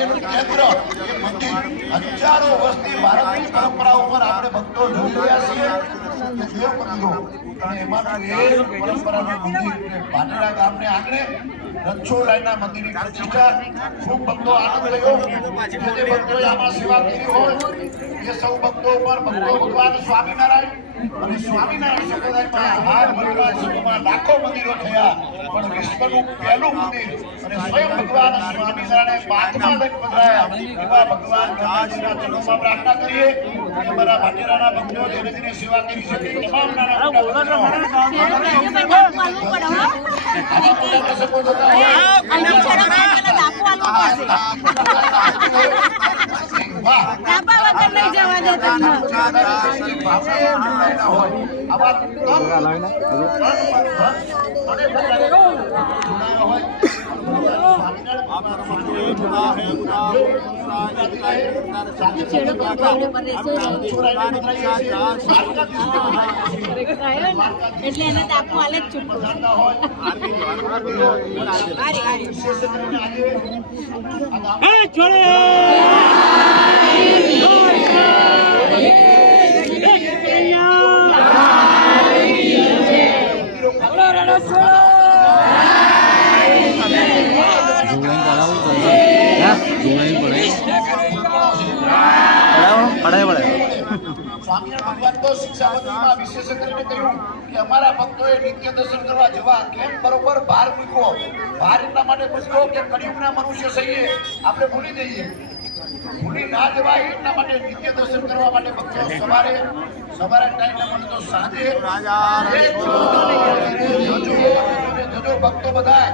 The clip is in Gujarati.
એનું કેન્દ્ર એ મંદિર હજારો વર્ષથી ભારતની પરંપરા ઉપર આપણે ભક્તો જોઈ રહ્યા છીએ કે દેવ મંદિરો અને એમાંનું એક પરંપરાનું મંદિર ભાટેરા ગામને આંગણે રણછોડરાયના મંદિરની પ્રતિષ્ઠા ખૂબ ભક્તો આનંદ રહ્યો જે ભક્તોએ આમાં સેવા કરી હોય એ સૌ ભક્તો ઉપર ભક્તો ભગવાન સ્વામિનારાયણ અને સ્વામિનારાયણ સંપ્રદાયમાં હાલ ભરેલા સમયમાં લાખો મંદિરો થયા પણ વિશ્વનું પહેલું મંદિર અને સ્વયં ભગવાન સ્વામિનારાયણ પાંચમા લગ પધરાયા એવા ભગવાન બ્રહ્માજીના ચરણોમાં પ્રાર્થના કરીએ કે અમારા ભાટેરાના ભક્તો જેને જેને સેવા કરી શકે તમામ નાના એટલે એને ટાપુ હાલે જ સ્વામિનારાયણ ભગવાન તો શિક્ષાપત્રીમાં વિશેષ કરીને કહ્યું કે અમારા ભક્તોએ નિત્ય દર્શન કરવા જવા કેમ બરોબર ભાર મૂક્યો ભાર એટલા માટે મૂક્યો કે કળિયુગના મનુષ્ય સહીએ આપણે ભૂલી જઈએ ભૂલી ના જવાય એટલા માટે નિત્ય દર્શન કરવા માટે ભક્તો સવારે ટાઈમ મળે તો સાંજે જજો ભક્તો બધા